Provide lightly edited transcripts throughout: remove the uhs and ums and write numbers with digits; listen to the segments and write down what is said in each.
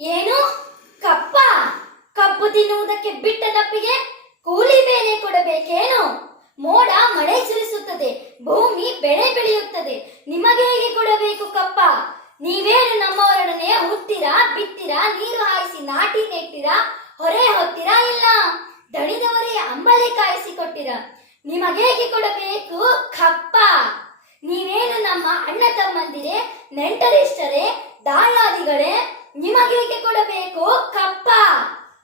ಏನು? ಕಪ್ಪ? ಕಬ್ಬು ತಿನ್ನುವುದಕ್ಕೆ ಬಿಟ್ಟ ತಪ್ಪಿಗೆ ಕೂಲಿ ಬೇರೆ ಕೊಡಬೇಕೇನು? ಮೋಡ ಮಳೆ ಸುರಿಸುತ್ತದೆ, ಭೂಮಿ ಬೆಳೆ ಬೆಳೆಯುತ್ತದೆ, ನಿಮಗೆ ಹೇಗೆ ಕೊಡಬೇಕು ಕಪ್ಪ? ನೀವೇನು ನಮ್ಮವರೊಡನೆ ಹುಟ್ಟಿರಾ, ಬಿತ್ತಿರಾ, ನೀರು ಹಾಯಿಸಿ ನಾಟಿ ನೆಟ್ಟಿರಾ, ಹೊರೆ ಹೊತ್ತಿರಾ? ಇಲ್ಲ, ದಣಿದವರೇ ಅಂಬಲೆ ಕಾಯಿಸಿ ಕೊಟ್ಟಿರಾ? ನಿಮಗೇಗೆ ಕೊಡಬೇಕು ಕಪ್ಪ? ನೀವೇನು ನಮ್ಮ ಅಣ್ಣ ತಮ್ಮಂದಿರೇ, ನೆಂಟರಿಷ್ಟರೇ, ದಾಯಾದಿಗಳೇ? ನಿಮಗೇಕೆ ಕೊಡಬೇಕು ಕಪ್ಪ?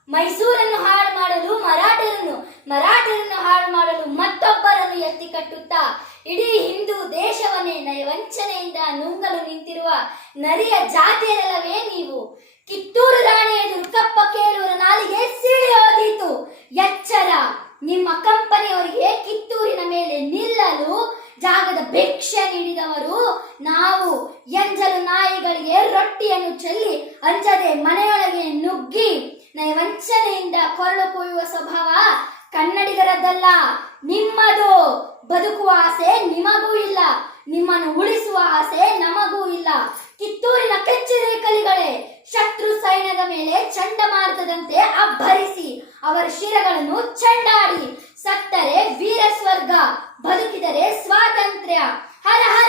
ಮೈಸೂರನ್ನು ಹಾಳು ಮಾಡಲು ಮರಾಠರನ್ನು, ಮರಾಠರನ್ನು ಹಾಳು ಮಾಡಲು ಮತ್ತೊಬ್ಬರನ್ನು ಎತ್ತಿ ಕಟ್ಟುತ್ತಾ ಇಡೀ ಹಿಂದೂ ದೇಶವನ್ನೇ ವಂಚನೆಯಿಂದ ನುಂಗಲು ನಿಂತಿರುವ ನರಿಯ ಜಾತಿಯರಲ್ಲವೇ ನೀವು? ಕಿತ್ತೂರು ರಾಣಿ ಎದುರು ಕಪ್ಪ ಕೇಳುವರ ನಾಲಿಗೆ ಸಿಡಿಯೋದೀತು. ಎಚ್ಚರ! ನಿಮ್ಮ ಕಂಪನಿಯವರಿಗೆ ಕಿತ್ತೂರಿನ ಮೇಲೆ ನಿಲ್ಲಲು ಜಾಗದ ಭಿಕ್ಷೆ ನೀಡಿದವರು ನಾವು. ಎಂಜಲು ನಾಯಿಗಳಿಗೆ ರೊಟ್ಟಿಯನ್ನು ಚೆಲ್ಲಿ ಅಂಜದೆ ಮನೆಯೊಳಗೆ ನುಗ್ಗಿ ವಂಚನೆಯಿಂದ ಕೊರಳು ಕೊಯ್ಯುವ ಸ್ವಭಾವ ಕನ್ನಡಿಗರದ್ದಲ್ಲ, ನಿಮ್ಮದು. ಬದುಕುವ ಆಸೆ ನಿಮಗೂ ಇಲ್ಲ, ನಿಮ್ಮನ್ನು ಉಳಿಸುವ ಆಸೆ ನಮಗೂ ಇಲ್ಲ. ಕಿತ್ತೂರಿನ ಕೆಚ್ಚೆದೆ ಕಲಿಗಳೇ, ಶತ್ರು ಸೈನ್ಯದ ಮೇಲೆ ಚಂಡಮಾರುತದಂತೆ ಅಬ್ಬರಿಸಿ ಅವರ ಶಿರಗಳನ್ನು ಚಂಡಾಡಿ. ಸತ್ತರೆ ವೀರ ಸ್ವರ್ಗ, ಬದುಕಿದರೆ ಸ್ವಾತಂತ್ರ್ಯ. ಹರ ಹರ